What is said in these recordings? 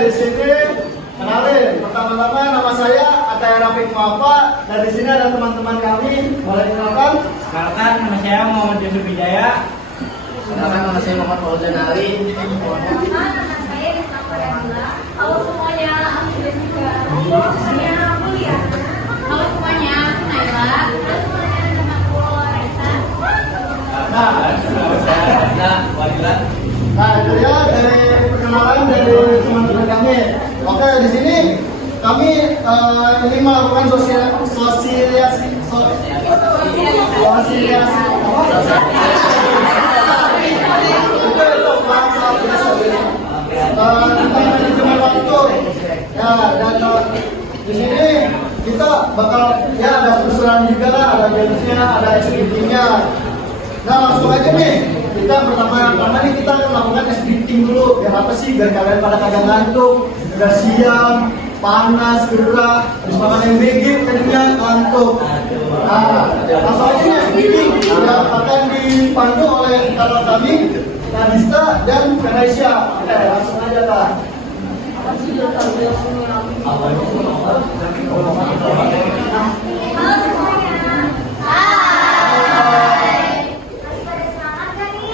di sini kenalin. Pertama-tama nama saya Ataya Rafiq Muhafa. Dan di sini ada teman-teman kami. Boleh kenalkan? Perkenalkan, nama saya Muhammad Yusuf Hidayah. Perkenalkan, nama saya Muhammad Fauzan Ali. Nama saya Rizka Farhanila. Halo semuanya, aku Jessica. Halo semuanya, aku Lia. Halo semuanya, aku Naila. Halo semuanya, nama aku Raisa. Nah, itu ya dari perkenalan dari teman-teman kami. Oke, di sini kami ini melakukan sosialisasi tentang manajemen waktu. Ya, dan di sini kita bakal ya ada perusahaan juga lah, ada gamesnya, ada activity-nya. Nah, langsung aja nih. Kita pertama nih kita akan melakukan SBTing dulu. Biar apa sih? Biar kalian pada kagak ngantuk, udah siang, panas, gerah, habis makan MBG, jadinya ngantuk. Nah, langsung aja nih SBTing yang akan dipandu oleh kawan kami, Nadista dan Kanaisyah. Oke, langsung aja Kak. Halo semuanya. Hai. Masih pada semangat gak nih?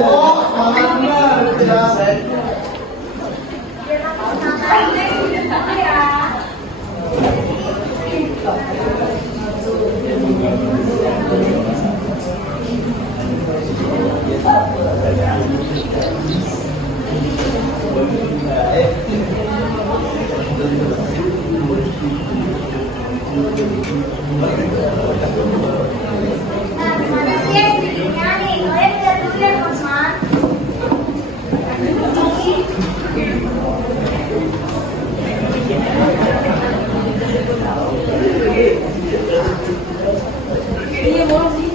Oh, semangat ya. Biar aku semangat dulu ya. Nah, gimana sih SBTnya nih? Kalian lihat dulu ya, teman-teman. Iya, boleh sih.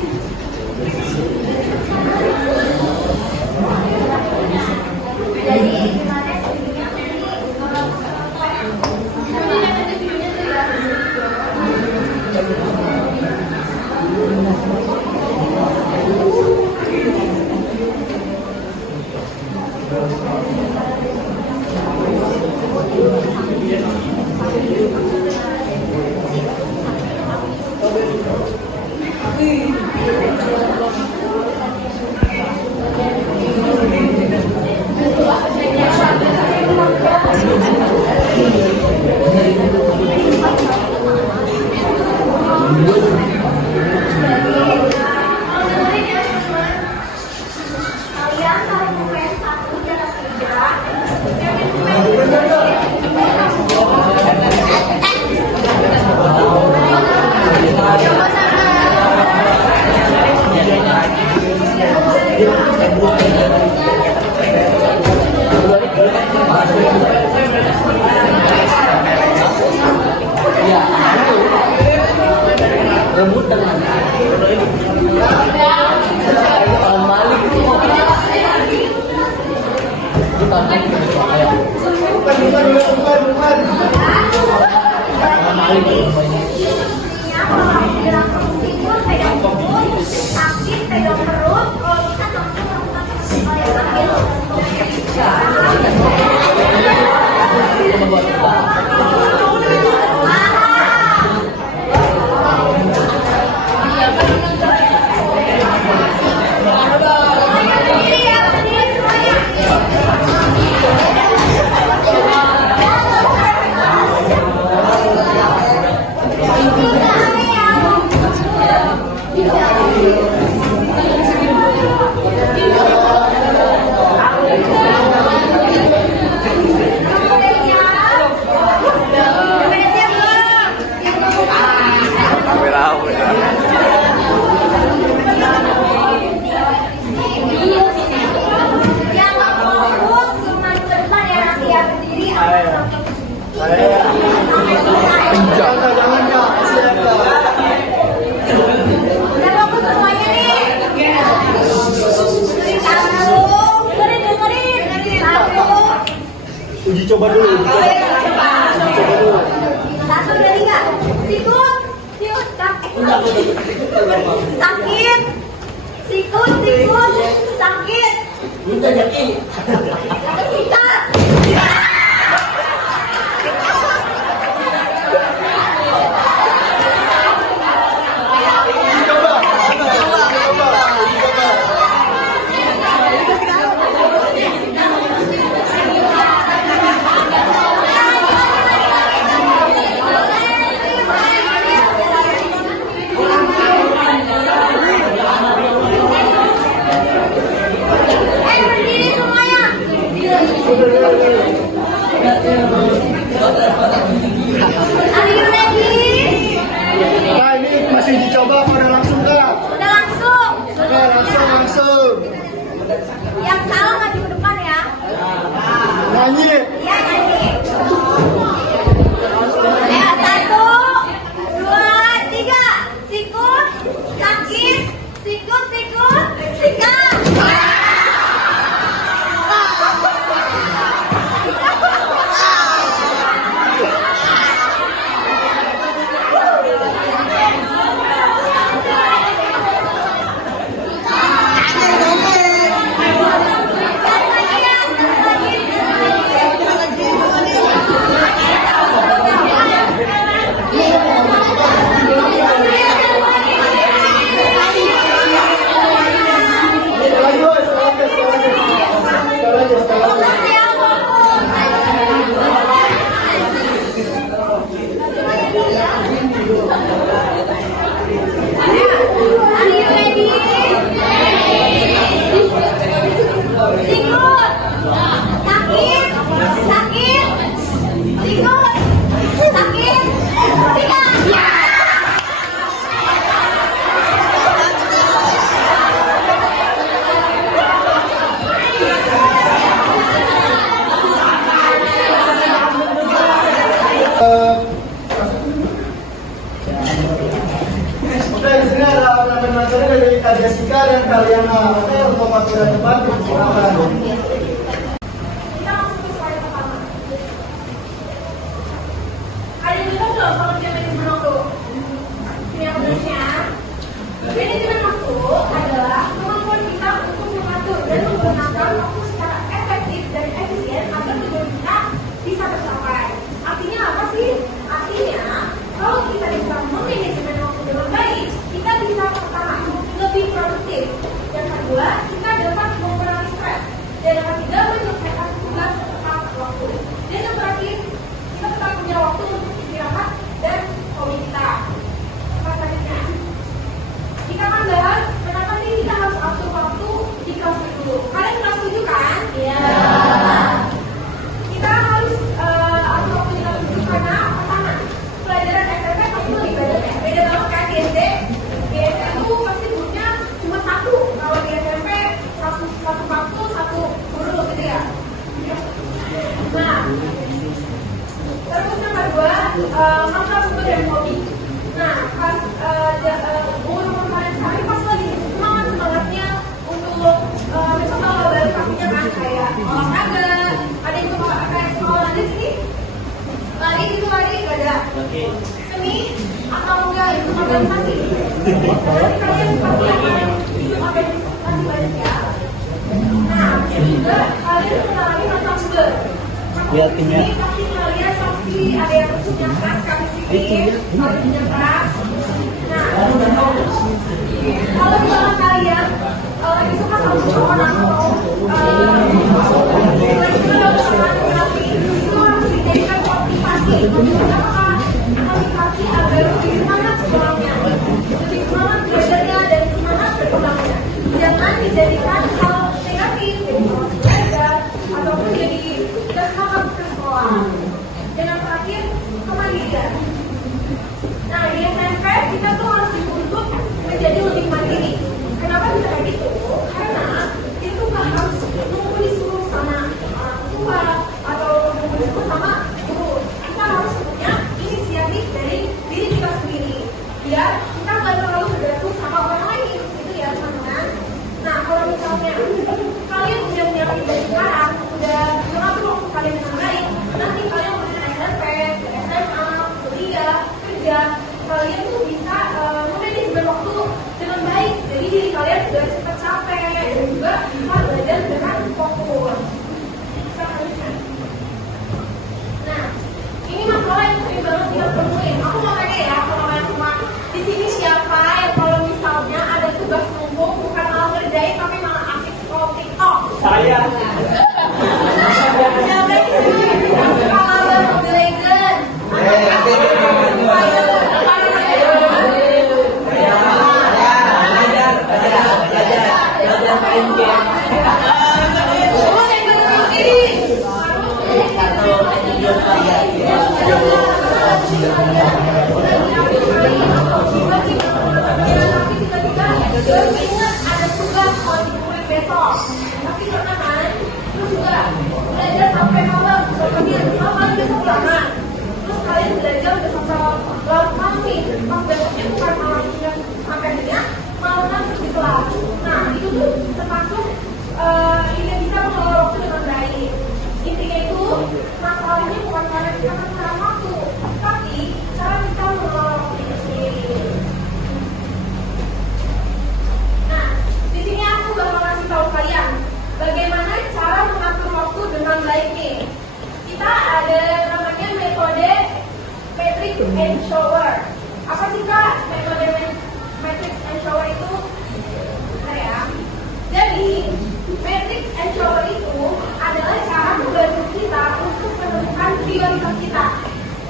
Jadi, gimana SBTnya nih? Kalian kalau UN satu di atas 3. Rebutan Malik itu pegang perut, sakit, pegang perut, kalau kita langsung Uji coba dulu. Satu dari nggak? Sikut, sakit, sikut, sakit, sikat. Are you ready? Nah, ini masih dicoba apa udah langsung kak? Udah langsung. Oke, langsung. Yang salah maju ke depan ya. Nyanyi. Iya nyanyi. Ayo 1, 2, 3. Sikut, sakit, sikut, sikat. Oke, di sini ada penampilan dari Kak Jessica dan Kaliana. Oke, untuk waktu dan depan, silakan. Kita masuk ke slide pertama. Ada yang tahu belum kalau dia manajemen waktu? Ini yang benarnya. Manajemen waktu adalah kemampuan kita untuk mengatur dan menggunakan waktu secara efektif dan efisien agar tujuan kita bisa tercapai. Artinya apa sih? Artinya kalau kita bisa memanajemen waktu dengan baik, kita bisa pertama lebih produktif. Yang kedua, kita dapat mengurangi stres. Dan yang ketiga, menyelesaikan tugas tepat waktu. Dan yang terakhir, kita tetap punya waktu untuk istirahat dan hobi kita. Selanjutnya, kita akan bahas kenapa sih kita harus atur waktu di kelas 10. Kalian kelas 7 kan? Iya. Kita harus atur waktu di kelas 7 karena pertama, pelajaran SMP pasti lebih beda ya. Beda banget kan di SD. Di SD itu pasti gurunya cuma satu. Kalau di SMP satu waktu, satu guru gitu ya. Nah, terus yang kedua, masa sumber dan hobi. Nah, pas umur kalian sekarang pas lagi semangatnya untuk mencoba hal baru pastinya kan kayak olahraga. Ada yang coba kayak sekolah di sini. Lari gitu gak ada. Seni atau enggak itu organisasi. Nanti kalian pasti akan ikut organisasi banyak ya. Nah, juga kalian kenal lagi masa sumber. Lihat tinggal. Ini pasti kalian pasti ada yang punya kelas kami sini, kalian punya kelas. Nah, kalau misalnya kalian lagi suka sama seseorang atau lagi suka sama tapi itu harus dijadikan motivasi. Apakah motivasi agar lebih semangat sekolahnya, lebih semangat belajarnya dan semangat berkembangnya. Jangan dijadikan hal negatif, jadi malas belajar ataupun jadi tidak semangat ke sekolah. Dan yang terakhir, kemandirian. Nah, di SMP kita tuh harus dituntut menjadi lebih mandiri. Kenapa bisa kayak gitu? Karena itu nggak harus nunggu disuruh sama orang tua atau nunggu disuruh sama guru. Kita harus punya inisiatif dari diri kita sendiri. Biar kita nggak terlalu bergantung sama orang lain, gitu ya teman-teman. Nah, kalau misalnya kalian udah menyiapin dari sekarang, udah mengatur waktu kalian dengan baik, nanti kalian udah SMP, SMA, kuliah, kerja, kalian and shower. Apa sih Kak metode matrix and shower itu? Nah ya, jadi matrix and shower itu adalah cara membantu kita untuk menemukan prioritas kita.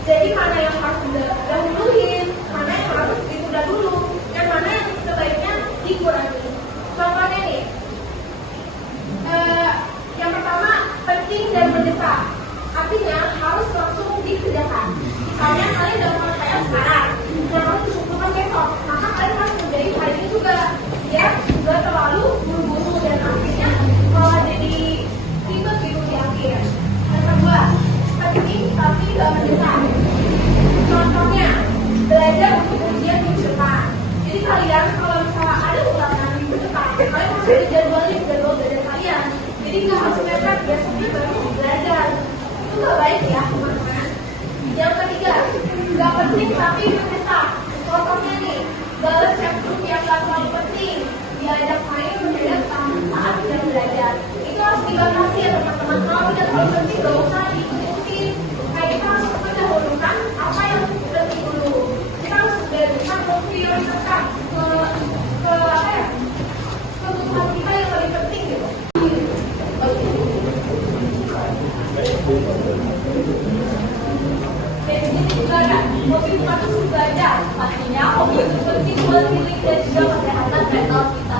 Jadi mana yang harus didahuluin, mana yang harus ditunda dulu, dan mana yang sebaiknya dikurangi. Contohnya nih, yang pertama penting dan mendesak, artinya harus langsung dikerjakan. Misalnya kalian dalam rangkaian sekarang, dan harus dikumpulkan besok, maka kalian harus menjadi hari ini juga, ya, nggak terlalu buru-buru dan akhirnya malah jadi ribet gitu di akhir. Yang kedua, penting tapi nggak mendesak. Contohnya, belajar untuk ujian minggu depan. Jadi kalian kalau misalnya ada ulangan minggu depan, kalian harus dijadwalin jadwal belajar kalian. Jadi nggak harus mepet, biasanya baru belajar. Itu nggak baik ya, teman-teman. Yang ketiga, nggak penting tapi mendesak. Contohnya nih, balas chat group yang nggak terlalu penting, diajak main mendadak saat sedang belajar. Itu harus dibatasi ya teman-teman. Kalau tidak terlalu penting, nggak usah diikutin. Kayak kita harus mendahulukan apa yang penting dulu. Kita harus mendahulukan memprioritaskan ke apa ya? Kebutuhan kita yang paling penting gitu. Dan di sini juga ada hobi bukan untuk belajar. Artinya hobi itu penting buat diri dan juga kesehatan mental kita.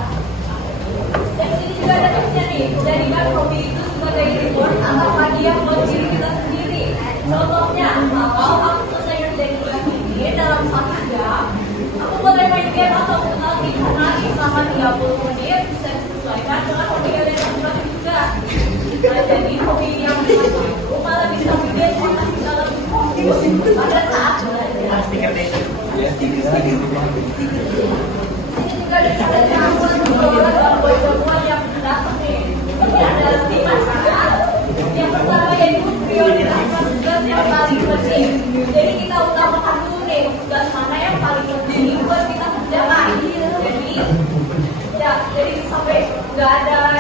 Dan di sini juga ada tipsnya nih. Jadikan hobi itu sebagai reward atau hadiah buat diri kita sendiri. Contohnya, kalau aku selesai ngerjain tugas ini dalam 1 jam, aku boleh main game atau mengenal karena selama 30 menit bisa disesuaikan dengan hobi yang suka juga. Nah, jadi hobi yang satu itu malah bisa bikin otak kita lebih fokus pada saat belajar. Stiker deh. Ini juga ada cara buat yang datang nih. Ini ada 5 cara. Yang pertama yaitu prioritaskan tugas yang paling penting. Jadi kita utamakan dulu nih tugas mana yang paling penting buat kita kerjakan. Jadi sampai nggak ada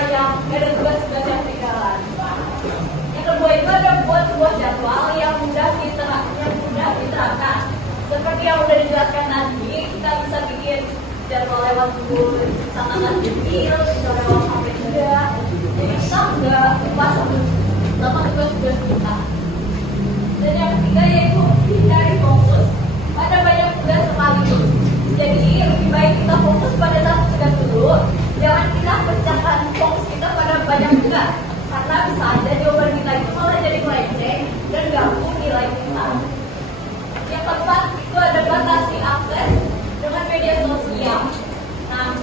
tugas-tugas yang ketinggalan. Yang kedua itu ada buat sebuah jadwal yang mudah diterapkan. Seperti yang udah dijelaskan tadi, kita bisa bikin jadwal lewat buku catatan kecil, bisa lewat HP juga. Jadi kita nggak lupa sama tugas-tugas kita. Dan yang ketiga yaitu hindari fokus pada banyak tugas sekaligus. Jadi lebih baik kita fokus pada satu tugas dulu. Jangan kita pecahkan fokus kita pada banyak tugas. Karena bisa aja jawaban kita itu malah jadi melenceng dan ganggu nilai kita. Yang keempat itu ada batasi akses dengan media sosial. Nah,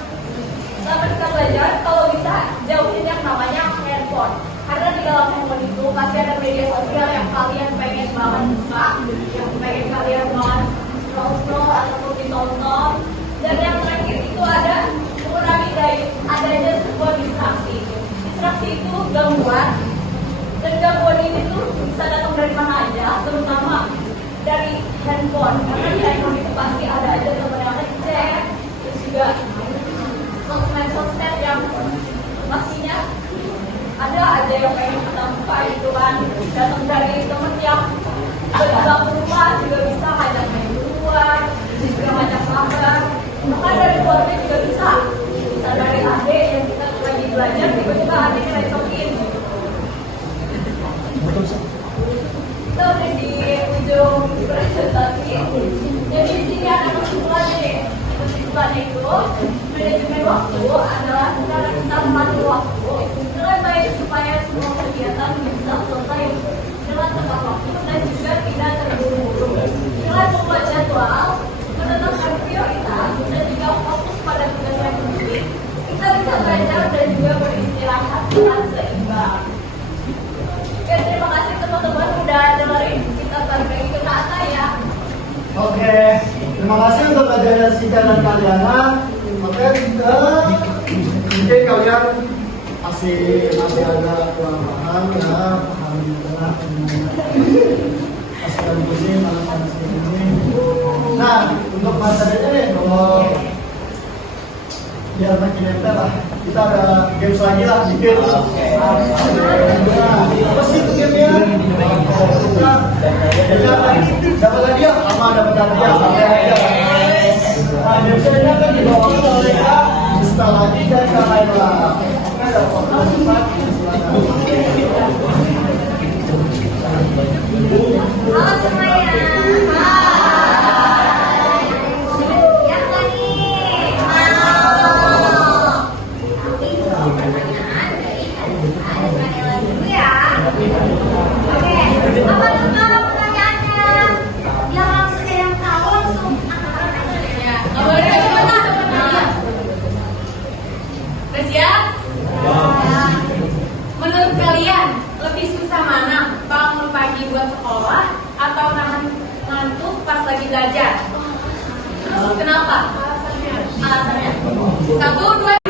selama kita belajar kalau bisa jauhin yang namanya handphone. Karena di dalam handphone itu pasti ada media sosial yang kalian pengen banget buka, yang pengen kalian banget scroll ataupun ditonton. Dan yang terakhir itu ada mengurangi adanya sebuah distraksi. Distraksi itu gangguan, dan gangguan ini tuh bisa datang dari mana aja, terutama dari handphone. Karena di handphone itu pasti ada aja teman yang ngechat, terus juga sosmed yang pastinya ada aja yang pengen kita buka itu kan, datang dari temen yang dalam rumah juga bisa ngajak main keluar, juga ngajak kabar, bahkan dari keluarga juga bisa dari adik yang kita lagi belajar tiba-tiba adik ngerecokin. Kita udah di ujung presentasi. Jadi di sini ada kesimpulannya nih. Kesimpulannya itu manajemen waktu adalah cara kita mengatur waktu dengan baik supaya semua kegiatan bisa selesai dengan tepat waktu dan juga tidak terburu-buru. Dengan membuat jadwal, menetapkan prioritas dan juga fokus pada tugas yang penting, kita bisa belajar dan juga beristirahat dengan seimbang. Oke, terima kasih teman-teman udah dengerin kita berbagi kata ya. Oke, terima kasih untuk pelajaran singkat dan kalian. Oke, mungkin kalian masih ada kurang paham ya, pahami benar pasukan pusing, malam ini. Nah, untuk materinya nih, kalau biar makin nempel lah, kita ada games lagi lah, dikit. Apa sih itu gamenya? Dapat hadiah, sama dapat Halo semuanya. Hai. Siap nggak nih? Tapi pertanyaan dari Anissa dulu ya. Oke, apa tuh pertanyaannya? Yang langsung yang tahu langsung angkat tangan aja. Nggak boleh cepetan. Udah siap? Menurut kalian lebih susah mana? Bangun pagi buat sekolah atau nahan ngantuk pas lagi belajar? Terus kenapa? Alasannya. 1, 2,